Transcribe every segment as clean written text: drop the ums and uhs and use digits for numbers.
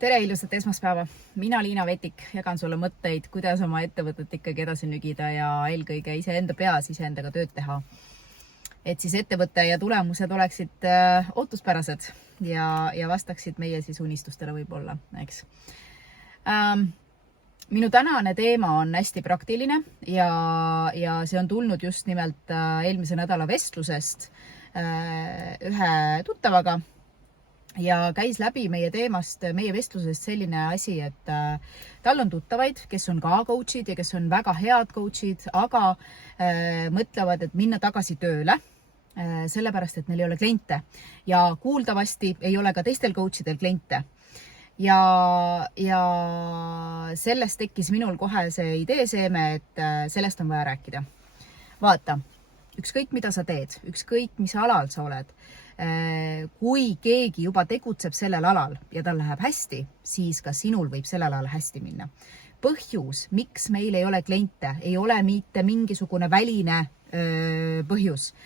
Tere ilusat esmaspäeva! Mina Liina Vetik jagan sulle mõtteid, kuidas oma ettevõtet ikkagi edasi nügida ja eelkõige iseenda peas iseendaga tööd teha. Et siis ettevõtte ja tulemused oleksid ootuspärased ja vastaksid meie siis unistustele võib-olla, eks. Minu tänane teema on hästi praktiline ja see on tulnud just nimelt eelmise nädala vestlusest ühe tuttavaga. Ja käis läbi meie teemast, meie vestlusest selline asi, et tal on tuttavaid, kes on ka coachid ja kes on väga head coachid, aga mõtlevad, et minna tagasi tööle, sellepärast, et neil ei ole kliente. Ja kuuldavasti ei ole ka teistel coachidel kliente. Ja sellest tekkis minul kohe see ideeseeme, et sellest on vaja rääkida. Vaata, ükskõik mida sa teed, ükskõik mis alal sa oled, kui keegi juba tegutseb sellel alal ja tal läheb hästi, siis ka sinul võib sellel alal hästi minna. Põhjus, miks meil ei ole kliente, ei ole mitte mingisugune väline põhjus.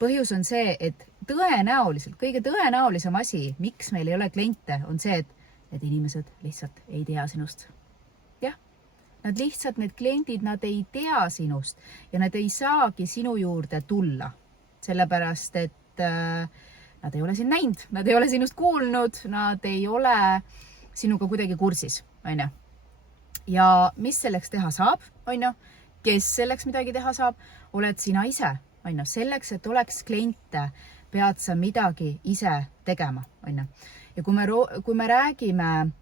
Põhjus on see, et tõenäoliselt, kõige tõenäolisem asi, miks meil ei ole kliente, on see, et need inimesed lihtsalt ei tea sinust. Jah, nad lihtsalt, need kliendid, nad ei tea sinust ja nad ei saagi sinu juurde tulla. Sellepärast, et nad ei ole sind näinud, nad ei ole sinust kuulnud, nad ei ole sinuga kuidagi kursis, on ju. Ja mis selleks teha saab, on ju? Kes selleks midagi teha saab, oled sina ise, on ju. Selleks, et oleks kliente, pead sa midagi ise tegema, on ju. Ja kui me räägime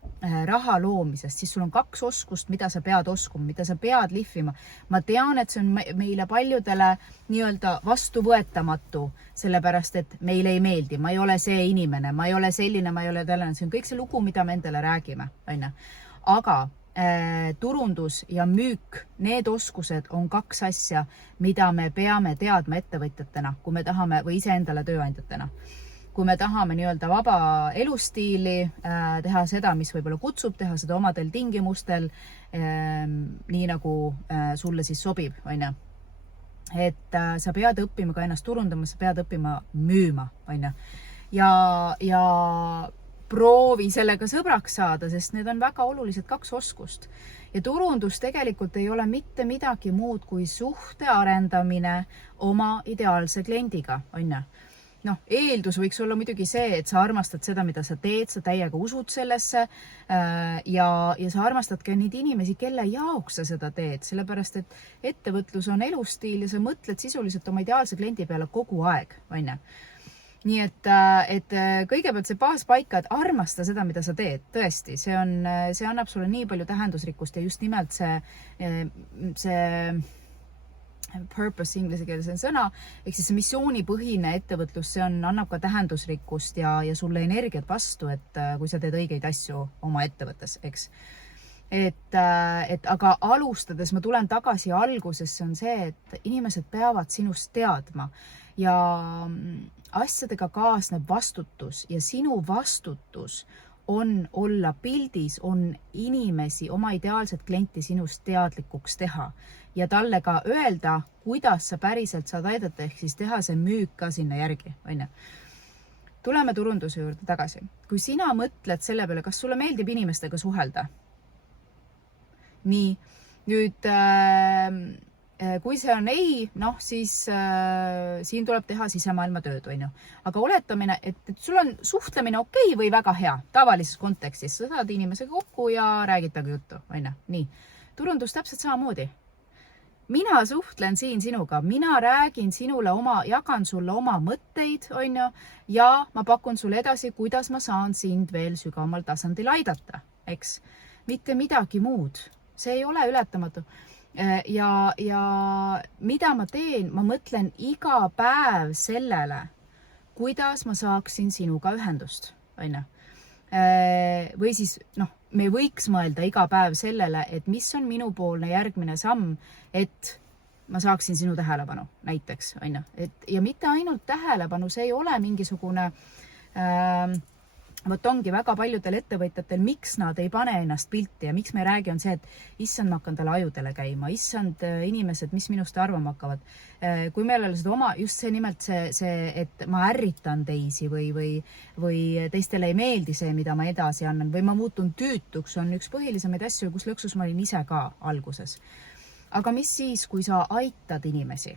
raha loomisest, siis sul on 2 oskust, mida sa pead oskuma, mida sa pead lihvima. Ma tean, et see on meile paljudele nii-öelda vastuvõetamatu, sellepärast, et meile ei meeldi. Ma ei ole see inimene, ma ei ole selline, ma ei ole tällane. See on kõik see lugu, mida me endale räägime. Aga turundus ja müük, need oskused on 2 asja, mida me peame teadma ettevõtjatena, kui me tahame või iseendale tööandjatena. Kui me tahame nii-öelda vaba elustiili, teha seda, mis võib-olla kutsub, teha seda omadel tingimustel, nii nagu sulle siis sobib, on ju. Et sa pead õppima ka ennast turundama, sa pead õppima müüma, on ju. Ja proovi sellega sõbraks saada, sest need on väga olulised 2 oskust. Ja turundus tegelikult ei ole mitte midagi muud kui suhte arendamine oma ideaalse kliendiga, on ju. Eeldus võiks olla muidugi see, et sa armastad seda, mida sa teed, sa täiega usud sellesse ja sa armastad ka neid inimesi, kelle jaoks sa seda teed, sellepärast, et ettevõtlus on elustiil ja sa mõtled sisuliselt oma ideaalse kliendi peale kogu aeg, on ju. Nii et kõigepealt see baaspaika, et armasta seda, mida sa teed, tõesti, see annab sulle nii palju tähendusrikkust ja just nimelt see purpose inglise keeles on sõna, ehk siis see missioonipõhine ettevõtlus, see annab ka tähendusrikkust ja sulle energiat vastu, et kui sa teed õigeid asju oma ettevõttes, eks. Aga alustades, ma tulen tagasi algusesse, on see, et inimesed peavad sinust teadma ja asjadega kaasneb vastutus ja sinu vastutus on olla pildis, on inimesi, oma ideaalset klienti sinust teadlikuks teha ja talle ka öelda, kuidas sa päriselt saad aidata, ehk siis teha see müük ka sinna järgi, on ju. Tuleme turunduse juurde tagasi. Kui sina mõtled selle peale, kas sulle meeldib inimestega suhelda? Nii, nüüd kui see on ei, siis siin tuleb teha sisemaailma tööd, on ju. Aga oletamine, et sul on suhtlemine okei või väga hea, tavalises kontekstis. Sa saad inimesega kokku ja räägid taga juttu, on ju. Nii, turundus täpselt samamoodi. Mina suhtlen siin sinuga, mina räägin sinule jagan sulle oma mõtteid, on ju, ja ma pakun sulle edasi, kuidas ma saan sind veel sügavamal tasandil aidata, eks. Mitte midagi muud. See ei ole ületamatu. Ja mida ma teen? Ma mõtlen iga päev sellele, kuidas ma saaksin sinuga ühendust, on ju. Või siis, me võiks mõelda iga päev sellele, et mis on minupoolne järgmine samm, et ma saaksin sinu tähelepanu näiteks, on ju. Ja mitte ainult tähelepanu, see ei ole mingisugune vot ongi väga paljudel ettevõtjatel, miks nad ei pane ennast pilti ja miks me ei räägi, on see, et issand, ma hakkan talle ajudele käima, issand inimesed, mis minust arvama hakkavad. Kui meil oli seda just see nimelt see, et ma ärritan teisi või teistele ei meeldi see, mida ma edasi annan või ma muutun tüütuks, on üks põhilisemaid asju, kus lõksus ma olin ise ka alguses. Aga mis siis, kui sa aitad inimesi?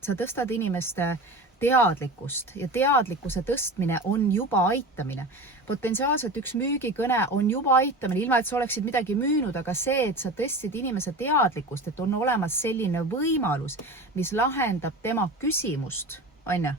Sa tõstad inimeste teadlikkust ja teadlikkuse tõstmine on juba aitamine. Potentsiaalselt üks müügikõne on juba aitamine, ilma et sa oleksid midagi müünud, aga see, et sa tõstsid inimese teadlikkust, et on olemas selline võimalus, mis lahendab tema küsimust, on ju.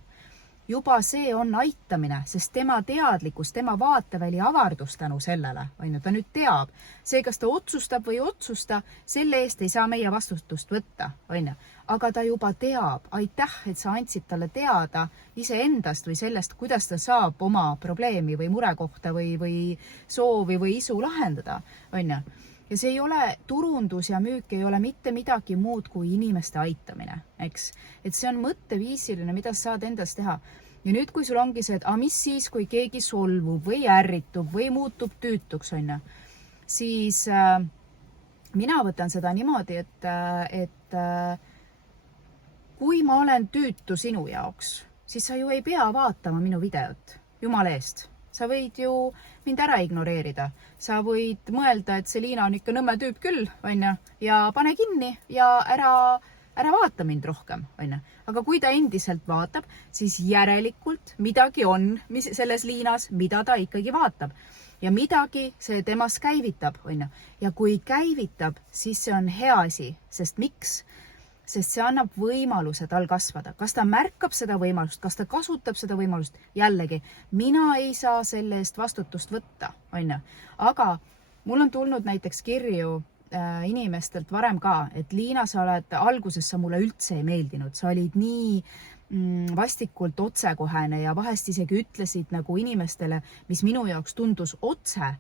Juba see on aitamine, sest tema teadlikkus, tema vaateväli avardus tänu sellele, on ju, ta nüüd teab. See, kas ta otsustab või ei otsusta, selle eest ei saa meie vastutust võtta, on ju. Aga ta juba teab, aitäh, et sa andsid talle teada iseendast või sellest, kuidas ta saab oma probleemi või murekohta või soovi või isu lahendada, on ju. Ja see ei ole, turundus ja müük ei ole mitte midagi muud kui inimeste aitamine, eks. Et see on mõtteviisiline, mida sa saad endast teha. Ja nüüd, kui sul ongi see, et mis siis, kui keegi solvub või ärritub või muutub tüütuks, on ju, siis mina võtan seda niimoodi, et kui ma olen tüütu sinu jaoks, siis sa ju ei pea vaatama minu videot, jumala eest. Sa võid ju mind ära ignoreerida. Sa võid mõelda, et Selina on ikka nõmme tüüp küll, on ju, ja pane kinni ja ära vaata mind rohkem, on ju. Aga kui ta endiselt vaatab, siis järelikult midagi on selles liinas, mida ta ikkagi vaatab. Ja midagi see temas käivitab, on ju. Ja kui käivitab, siis see on hea asi, sest miks? Sest see annab võimaluse tal kasvada. Kas ta märkab seda võimalust, kas ta kasutab seda võimalust? Jällegi, mina ei saa selle eest vastutust võtta, on ju. Aga mul on tulnud näiteks kirju inimestelt varem ka, et Liina, sa oled alguses, sa mulle üldse ei meeldinud. Sa olid nii vastikult otsekohene ja vahest isegi ütlesid nagu inimestele, mis minu jaoks tundus otse.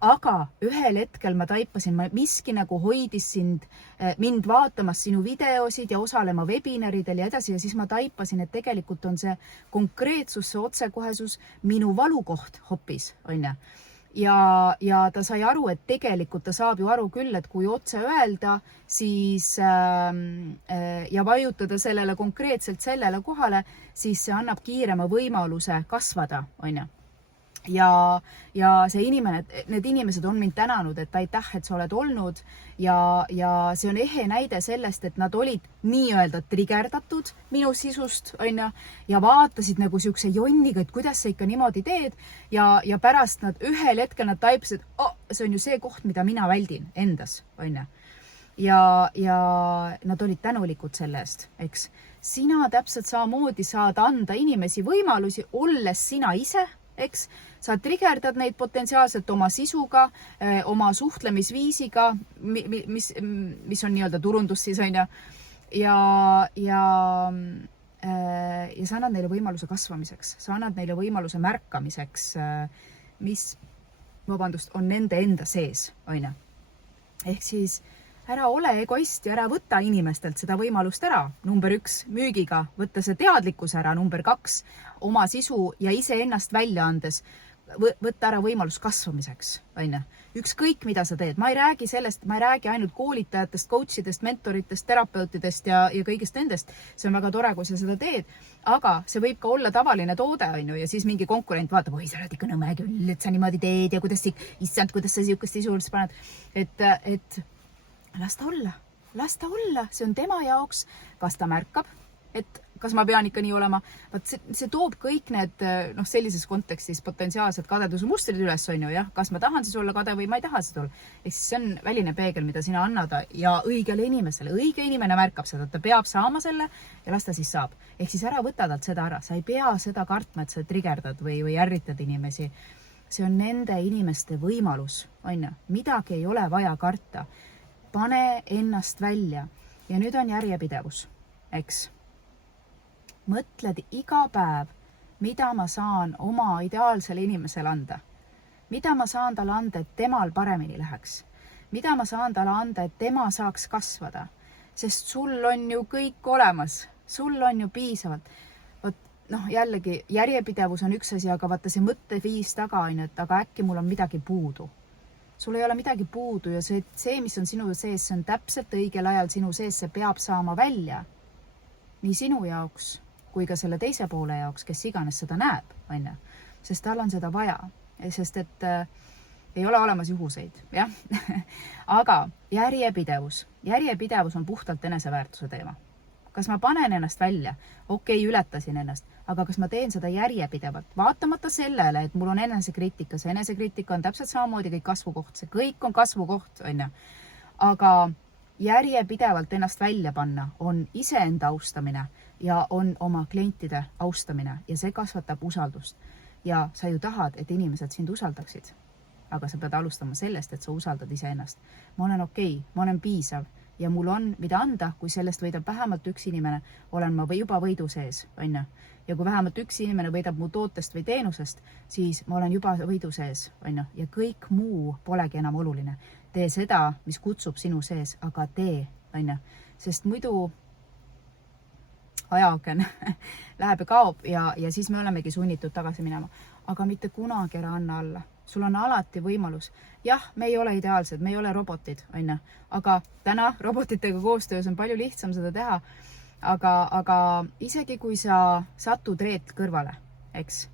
Aga ühel hetkel ma taipasin, miski nagu hoidis mind vaatamas sinu videosid ja osalema webinaridel ja edasi, ja siis ma taipasin, et tegelikult on see konkreetsus, see otsekohesus minu valukoht hoopis, on ju. Ja ta sai aru, et tegelikult ta saab ju aru küll, et kui otse öelda, siis ja vajutada sellele konkreetselt sellele kohale, siis see annab kiirema võimaluse kasvada, on ju. Ja see inimene, need inimesed on mind tänanud, et aitäh, et sa oled olnud ja see on ehe näide sellest, et nad olid nii-öelda trigerdatud minu sisust, on ju, ja vaatasid nagu siukse jonniga, et kuidas sa ikka niimoodi teed ja pärast nad ühel hetkel nad taipasid, see on ju see koht, mida mina väldin endas, on ju. Ja nad olid tänulikud selle eest, eks. Sina täpselt samamoodi saad anda inimesi võimalusi, olles sina ise, eks. Sa trigerdad neid potentsiaalselt oma sisuga, oma suhtlemisviisiga, mis on nii-öelda turundus siis, on ju. Ja sa annad neile võimaluse kasvamiseks, sa annad neile võimaluse märkamiseks, mis, on nende enda sees, on ju. Ehk siis ära ole egoist ja ära võta inimestelt seda võimalust ära. Number 1, müügiga, võtta see teadlikkus ära. Number 2, oma sisu ja iseennast välja andes, võtta ära võimalus kasvamiseks, on ju. Ükskõik, mida sa teed. Ma ei räägi sellest, ma ei räägi ainult koolitajatest, coachidest, mentoritest, terapeutidest ja kõigest nendest. See on väga tore, kui sa seda teed. Aga see võib ka olla tavaline toode, on ju, ja siis mingi konkurent vaatab, oi, sa oled ikka nõme küll, et sa niimoodi teed ja kuidas sa siukest sisulist paned. Et las ta olla, see on tema jaoks, kas ta märkab, et kas ma pean ikka nii olema. See toob kõik need sellises kontekstis potentsiaalsed kadeduse mustrid üles, on ju, jah. Kas ma tahan siis olla kade või ma ei taha seda olla. Ehk siis see on väline peegel, mida sina annad ja õigele inimesele. Õige inimene märkab seda, et ta peab saama selle ja las ta siis saab. Ehk siis ära võta talt seda ära. Sa ei pea seda kartma, et sa trigerdad või ärritad inimesi. See on nende inimeste võimalus, on ju. Midagi ei ole vaja karta. Pane ennast välja. Ja nüüd on järjepidevus, eks. Mõtled iga päev, mida ma saan oma ideaalsele inimesele anda. Mida ma saan talle anda, et temal paremini läheks. Mida ma saan talle anda, et tema saaks kasvada. Sest sul on ju kõik olemas. Sul on ju piisavalt. noh, jällegi järjepidevus on üks asi, aga vaata see mõtteviis taga on, et aga äkki mul on midagi puudu. Sul ei ole midagi puudu ja see, mis on sinu sees, see on täpselt õigel ajal sinu sees, see peab saama välja. Nii sinu jaoks kui ka selle teise poole jaoks, kes iganes seda näeb, on ju. Sest tal on seda vaja. Sest et ei ole olemas juhuseid, jah. Aga järjepidevus on puhtalt eneseväärtuse teema. Kas ma panen ennast välja? Okei, ületasin ennast. Aga kas ma teen seda järjepidevalt? Vaatamata sellele, et mul on enesekriitika. See enesekriitika on täpselt samamoodi kõik kasvukoht. See kõik on kasvukoht, on ju. Aga järjepidevalt ennast välja panna on iseenda austamine ja on oma klientide austamine. Ja see kasvatab usaldust. Ja sa ju tahad, et inimesed sind usaldaksid. Aga sa pead alustama sellest, et sa usaldad iseennast. Ma olen okei, ma olen piisav ja mul on mida anda, kui sellest võidab vähemalt üks inimene, olen ma juba võidu sees, on ju. Ja kui vähemalt üks inimene võidab mu tootest või teenusest, siis ma olen juba võidu sees, on ju. Ja kõik muu polegi enam oluline. Tee seda, mis kutsub sinu sees, aga tee, on ju. Sest muidu ajaaken läheb ja kaob ja siis me olemegi sunnitud tagasi minema. Aga mitte kunagi ära anna alla. Sul on alati võimalus. Jah, me ei ole ideaalsed, me ei ole robotid, on ju. Aga täna robotitega koostöös on palju lihtsam seda teha. Aga isegi kui sa satud reet kõrvale, eks,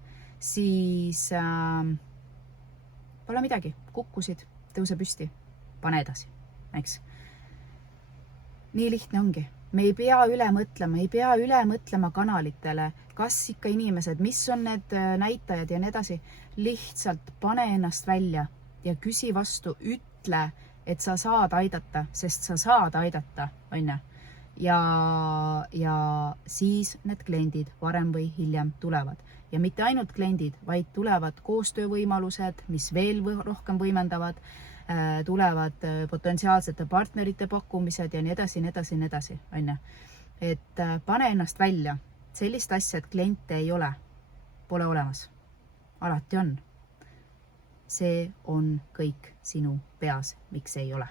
siis pole midagi. Kukkusid, tõuse püsti, pane edasi, eks. Nii lihtne ongi. Me ei pea üle mõtlema kanalitele, kas ikka inimesed, mis on need näitajad ja nii edasi. Lihtsalt pane ennast välja ja küsi vastu, ütle, et sa saad aidata, sest sa saad aidata, on ju. Ja siis need kliendid varem või hiljem tulevad. Ja mitte ainult kliendid, vaid tulevad koostöövõimalused, mis veel rohkem võimendavad, tulevad potentsiaalsete partnerite pakkumised ja nii edasi, on ju. Et pane ennast välja. Sellist asja, et kliente ei ole, pole olemas. Alati on. See on kõik sinu peas, miks ei ole.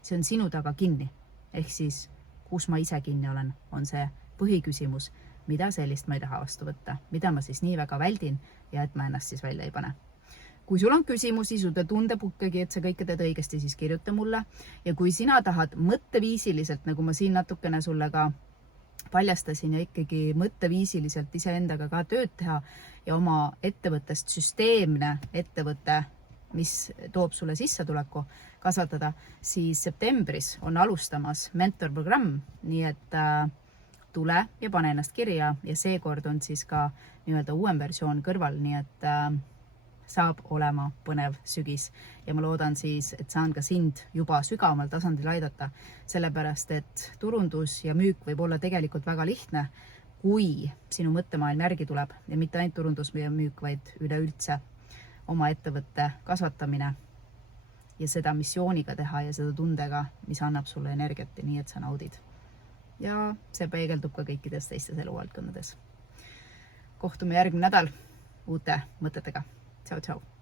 See on sinu taga kinni. Ehk siis, kus ma ise kinni olen, on see põhiküsimus, mida sellist ma ei taha vastu võtta, mida ma siis nii väga väldin ja et ma ennast siis välja ei pane. Kui sul on küsimusi, sul tundeb ikkagi, et sa kõike teed õigesti, siis kirjuta mulle. Ja kui sina tahad mõtteviisiliselt, nagu ma siin natukene sulle ka paljastasin ja ikkagi mõtteviisiliselt iseendaga ka tööd teha ja oma ettevõttest süsteemne ettevõte, mis toob sulle sissetuleku kasvatada, siis septembris on alustamas mentorprogramm, nii et tule ja pane ennast kirja ja seekord on siis ka nii-öelda uuem versioon kõrval, nii et saab olema põnev sügis ja ma loodan siis, et saan ka sind juba sügavamal tasandil aidata, sellepärast et turundus ja müük võib olla tegelikult väga lihtne, kui sinu mõttemaailm järgi tuleb ja mitte ainult turundus ja müük, vaid üleüldse oma ettevõtte kasvatamine ja seda missiooniga teha ja seda tundega, mis annab sulle energiat ja nii, et sa naudid. Ja see peegeldub ka kõikides teistes eluvaldkondades. Kohtume järgmine nädal uute mõtetega. Ciao, ciao.